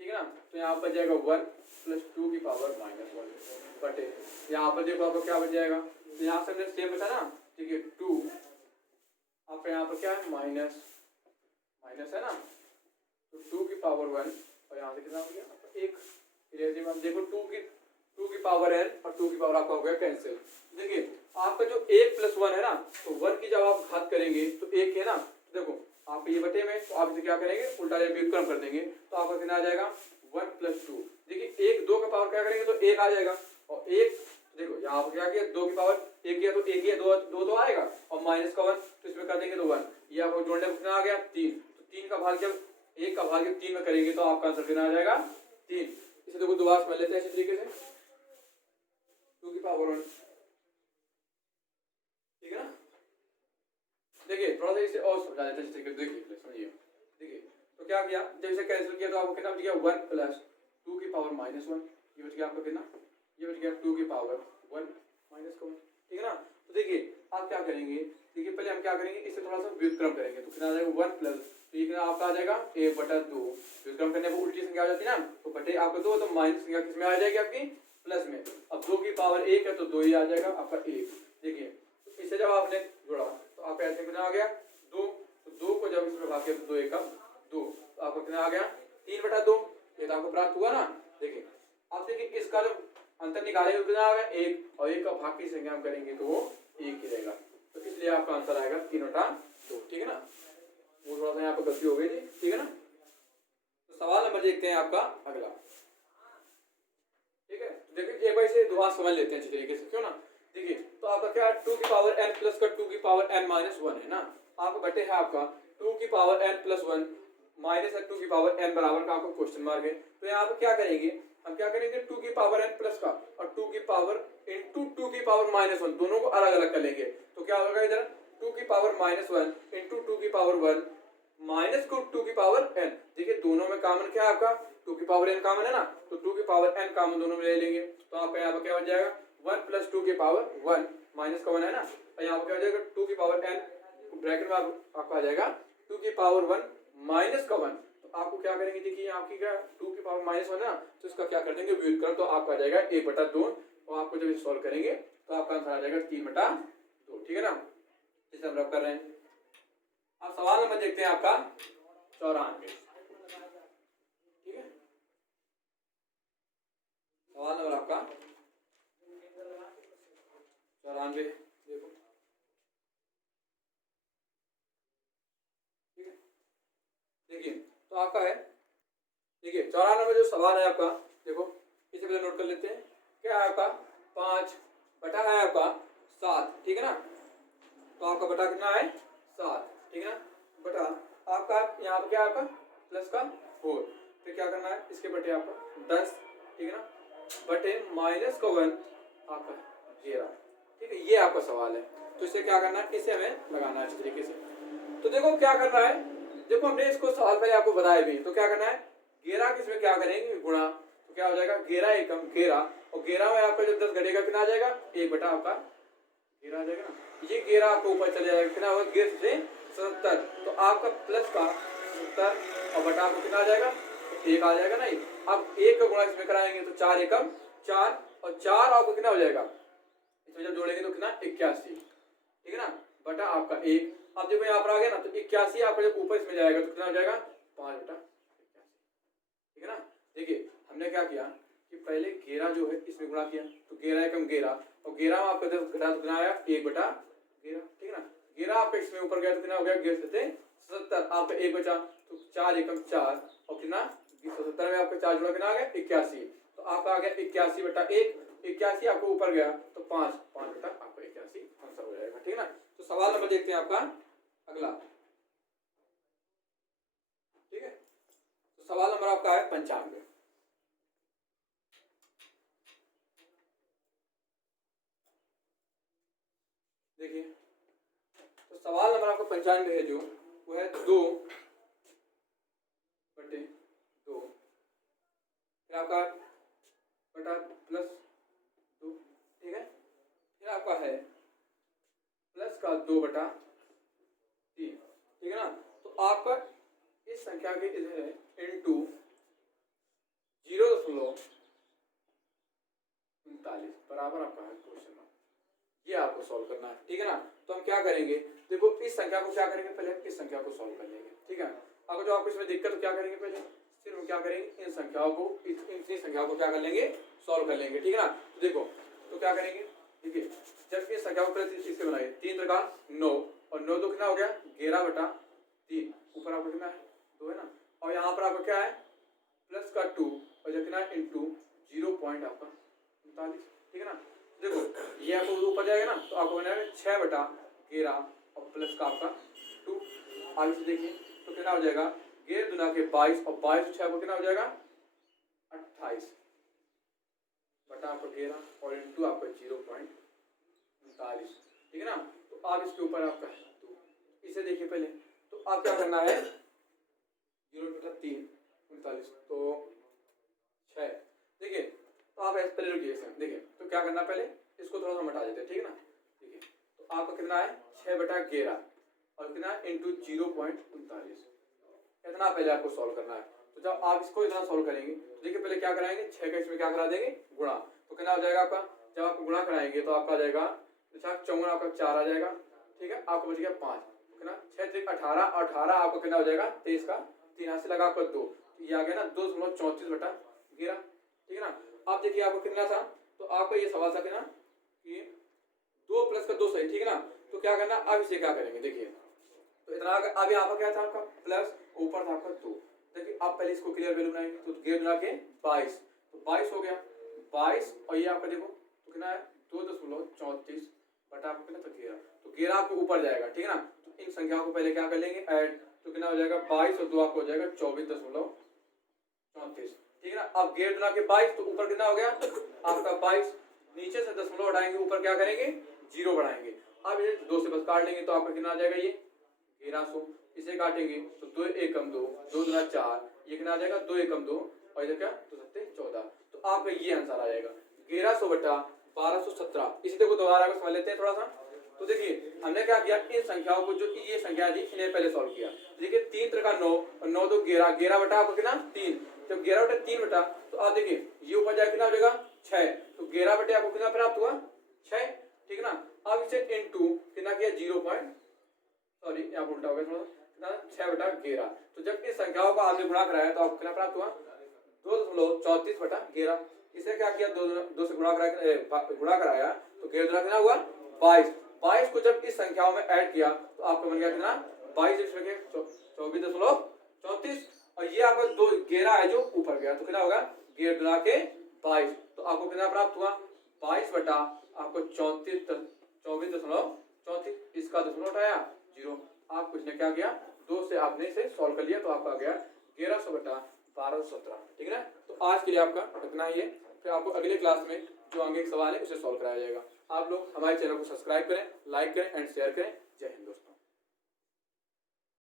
ठीक है ना, तो यहाँ पर जाएगा 1 प्लस 2 की पावर माइनस 1 बटे, यहाँ पर देखो आपको क्या बच जाएगा, तो यहाँ से हमने सेम बचा ना, ठीक है 2, आपका यहाँ पर क्या है माइनस माइनस है ना, तो 2 की पावर 1 और यहाँ से कितना हो गया 1। देखो 2 की पावर n और 2 की पावर आपका हो गया कैंसिल। देखिए आपका जो 1 प्लस 1 है ना, तो 1 की जब आप घात करेंगे तो 1 है ना, तो देखो आप ये बटे में, तो आप इसे क्या करेंगे उल्टा व्युत्क्रम कर देंगे, तो आपका कितना आ जाएगा 1 प्लस 2। देखिए 1 2 का पावर क्या करेंगे तो 1 आ जाएगा, और 1 देखो यहाँ पर क्या किया 2 की पावर 1 किया तो 1 किया 2 तो आएगा, और माइनस का 1 तो इसमें कर देंगे तो 1, ये आपको जोड़ने में कितना आ गया 3। तो 3 का भाग जब 1 का भाग 3 में करेंगे तो आपका आंसर कितना आ जाएगा 3। इसे देखो दोबारा समझ लेते हैं इसी तरीके से, 2 की पावर 1, ठीक है ना। देखिए थोड़ा सा इसे और समझा देते हैं इस तरीके से, देखिए समझिए। देखिए तो क्या किया, जब इसे कैंसिल किया तो आपको कितना बच गया 1 प्लस 2 की पावर माइनस 1, ये बच गया आपका कितना, ये बच गया 2 की पावर 1 माइनस का 1, ठीक है ना। तो देखिए आप क्या करेंगे, देखिए पहले हम क्या करेंगे इसे थोड़ा सा व्युत्क्रम करेंगे, तो कितना आ जाएगा 1 प्लस, तो ये कितना आपका आ जाएगा 1 बटा 2, व्युत्क्रम करने पर उल्टी संख्या आ जाती है ना, तो बटे आपका 2, तो माइनस संख्या किसमें आ जाएगी आपकी प्लस में। अब 2 की पावर 1 है तो 2 ही आ जाएगा आपका 1। देखिए इसे जब आपने जोड़ा तो आपका ऐसे कितना आ गया 2, तो 2 को जब इसमें भाग किया तो 2 1 2, तो आपका कितना आ गया 3 बटा 2, ये तो आपको प्राप्त हुआ ना। देखिए अब देखिए इसका जो अंतर निकालेंगे तो कितना आ गया 1, और 1 का भाग की संख्या हम करेंगे तो वो 1 ही रहेगा, तो इसलिए आपका आंसर आएगा 3 बटा 2, ठीक है ना। वो थोड़ा सा यहाँ पर गलती हो गई थी, ठीक है ना। तो सवाल नंबर देखते हैं आपका अगला, ठीक है। देखिए एक बार इसे दोबारा समझ लेते हैं अच्छी तरीके से, क्यों ना। देखिए तो आपका क्या है 2 की पावर n प्लस का 2 की पावर n माइनस 1 है ना, आपका बटे है आपका 2 की पावर n प्लस 1 माइनस 2 की पावर n बराबर का आपको क्वेश्चन मार्क है। तो यहाँ पर क्या करेंगे, हम क्या करेंगे 2 की पावर n प्लस का और 2 की पावर इंटू 2 की पावर माइनस 1 दोनों को अलग अलग कर लेंगे, तो क्या होगा इधर 2 की पावर माइनस 1 इंटू 2 की पावर 1 माइनस को 2 की पावर n। देखिए दोनों में कॉमन क्या है आपका 2 की पावर n कॉमन है ना, तो 2 की पावर n कॉमन दोनों में ले लेंगे, तो आपका यहाँ पर क्या बन जाएगा 1 प्लस 2 की पावर 1 माइनस का 1 है ना, और यहाँ पर क्या हो जाएगा 2 की पावर n ब्रैकेट में आपका आ जाएगा 2 की पावर 1 माइनस का 1। तो आपको क्या करेंगे, देखिए आपकी क्या 2 की पावर माइनस 1 है ना, तो इसका क्या कर देंगे व्युत्क्रम, तो आपका आ जाएगा 1 बटा 2, और आपको जब सॉल्व करेंगे तो आपका आंसर आ जाएगा 3 बटा 2, ठीक है ना। इसे हम रब कर रहे हैं। अब सवाल नंबर देखते हैं आपका 94, ठीक है। सवाल नंबर आपका 94, देखो ठीक है। देखिए तो आपका है, देखिए 94 जो सवाल है आपका, देखो इसे पहले नोट कर लेते हैं। क्या है आपका 5 बटा है आपका 7, ठीक है ना, तो आपका बटा कितना है 7, ठीक है ना, बटा आपका यहाँ पर क्या है आपका प्लस का 4, फिर क्या करना है इसके बटे आपका 10, ठीक है ना, बटे माइनस का 1 आपका 11, ठीक है। ये आपका सवाल है, तो इसे क्या करना है, इसे हमें लगाना है अच्छी तरीके से। तो देखो क्या करना है, देखो हमने इसको सवाल पहले आपको बताया भी, तो क्या करना है 11 किसमें क्या करेंगे गुणा, तो क्या हो जाएगा 11 एकम 11, और 11 में आपका जब 10 घटेगा कितना आ जाएगा 1 बटा आपका 11 आ जाएगा ना, ये 11 आपको ऊपर चले जाएगा, कितना होगा 11 से 70, तो आपका प्लस का 70 और बटा आपको कितना आ जाएगा 1 आ जाएगा ना। अब 1 का गुणा इसमें कराएंगे तो 4 एकम 4, और 4 आपको कितना हो जाएगा, इसमें जब जोड़ेंगे तो कितना 81, ठीक है ना, बटा आपका 1। अब देखो यहाँ पर आ गया ना, तो 81 आपका जब ऊपर इसमें जाएगा तो कितना हो जाएगा 5/81, ठीक है ना। देखिए हमने क्या किया कि पहले 11 जो है इसमें गुणा किया, तो 11 एकम 11, और 11 में आपका कितना आया 1/11, ठीक है ना। 11 आपका इसमें ऊपर गया तो कितना हो गया 11×7 आपका 1 बचा, तो 4 एकम 4, और कितना 70 में आपका 4 जुड़ा कितना आ गया 81, तो आपका आ गया 81/1, 81 आपको ऊपर गया तो 5/81 आपका 81 आंसर हो जाएगा, ठीक है ना। तो सवाल नंबर देखते हैं आपका अगला, ठीक है। तो सवाल नंबर आपका है 95। देखिए तो सवाल नंबर आपका 95 है जो वो है 2/2, फिर आपका बटा +2, ठीक है। फिर आपका है प्लस का 2/3, ठीक है ना। तो आपका इस संख्या के इधर है इंटू 0.39 बराबर आपका है क्वेश्चन मार्क, ये आपको सॉल्व करना है, ठीक है ना। तो हम क्या करेंगे, देखो इस संख्या को क्या करेंगे, पहले इस संख्या को सॉल्व कर लेंगे, ठीक है। अगर जो आपको इसमें दिक्कत तो क्या करेंगे, पहले सिर्फ हम क्या करेंगे इन संख्याओं को, इतनी संख्याओं को क्या कर लेंगे सॉल्व कर लेंगे, ठीक है ना। तो देखो तो क्या करेंगे, देखिए जब इस संख्या को पहले इससे बनाइए, 3 3 9, और 9 तो कितना हो गया 11/3, ऊपर आपको कितना है 2 है ना, और यहाँ पर आपका क्या है प्लस का 2, और जब कितना इंटू 0.39, ठीक है ना। देखो ये आपको ऊपर जाएगा ना, तो आपको बनाएगा 6/11 और प्लस का आपका 2, आगे से देखिए तो कितना हो जाएगा 11 दूना के 22, और 22 6 को कितना हो जाएगा 28 बटा आपका 11 और इंटू आपका 0.39, ठीक है ना। तो आप इसके ऊपर आपका है 2, इसे देखिए पहले, तो आप क्या करना है 0.339 तो 6, देखिए तो आप ऐसे पहले रुकिए, देखिए तो क्या करना पहले इसको थोड़ा सा मिटा देते हैं, ठीक है ना। देखिए तो आपका कितना है 6/11 और कितना इंटू 0.39, इतना पहले आपको सॉल्व करना है। तो जब आप इसको इतना सॉल्व करेंगे तो देखिए पहले क्या कराएंगे 6 का इसमें क्या करा देंगे गुणा, तो कितना हो जाएगा आपका, जब आपको गुणा कराएंगे तो आपका आ जाएगा 54 आपका 4 आ जाएगा, ठीक है। आपको बच गया 5, कितना 6 3 18, 18 आपको कितना हो जाएगा 23 का 3 से लगा आपका 2, ये आ गया ना 2.34/11, ठीक है ना। आप देखिए आपको कितना था, तो आपका ये सवाल था कितना कि 2 प्लस का 2 सही, ठीक है ना। तो क्या करना अब इसे क्या करेंगे, देखिए तो इतना अब यहाँ पर क्या था आपका प्लस, ऊपर था आपका 2, देखिए आप पहले इसको क्लियर वैल्यू बनाएंगे, तो 11 मिला के 22, तो 22 हो गया 22, और ये आपका देखो तो कितना है 2.34 बटा आपको कितना 11, तो 11 आपको ऊपर जाएगा, ठीक है ना। तो इन संख्याओं को पहले क्या कर लेंगे ऐड, तो कितना हो जाएगा 22 और 2 आपको हो जाएगा 24.34, ठीक है ना। अब 11 मिला के 22, तो ऊपर कितना हो गया आपका 22, नीचे से दशमलव हटाएंगे, ऊपर क्या करेंगे 0 बढ़ाएंगे, अब ये 2 से बस काट लेंगे तो आपका कितना आ जाएगा ये 1300, इसे काटेंगे तो 2 एकम 2, 2 दूना 4, ये कितना आ जाएगा 2 एकम 2, और इधर क्या 2 सत्ते 14, तो आपका ये आंसर आ जाएगा 1100/1217। इसी को दोबारा समझ लेते हैं थोड़ा सा। तो देखिए हमने क्या किया इन संख्याओं को, जो ये संख्या थी इन्हें पहले सॉल्व किया, देखिए 3 3 9 और 9 2 11, 11 बटा आपको कितना 3, जब 11 बटे 3 बटा, तो आप देखिए ये ऊपर जाए कितना हो जाएगा 6, तो 11 बटे आपको कितना प्राप्त हुआ 6, ठीक है ना। अब इसे इनटू कितना किया 0 सॉरी यहाँ उल्टा हो गया थोड़ा, कितना 6/11, तो जब इस संख्याओं को आपने गुणा कराया तो आपको कितना प्राप्त हुआ 2.34/11, इसे क्या किया 2 से गुणा कराया तो 11 कितना हुआ 22 को जब इस संख्याओं में ऐड किया तो आपको बन गया कितना 22 इसमें 24.34, और ये आपका 11 है जो ऊपर गया, तो कितना होगा 11 दूना के 22, तो आपको कितना प्राप्त हुआ 22 बटा आपको 24.34, इसका दशमलव उठाया 0, आप कुछ ने क्या किया 2 से आपने इसे सॉल्व कर लिया, तो आपका आ गया 1100/1217, ठीक है ना। तो आज के लिए आपका इतना ही है, फिर आपको अगले क्लास में जो आगे सवाल है उसे सॉल्व कराया जाएगा। आप लोग हमारे चैनल को सब्सक्राइब करें, लाइक करें एंड शेयर करें। जय हिंद दोस्तों।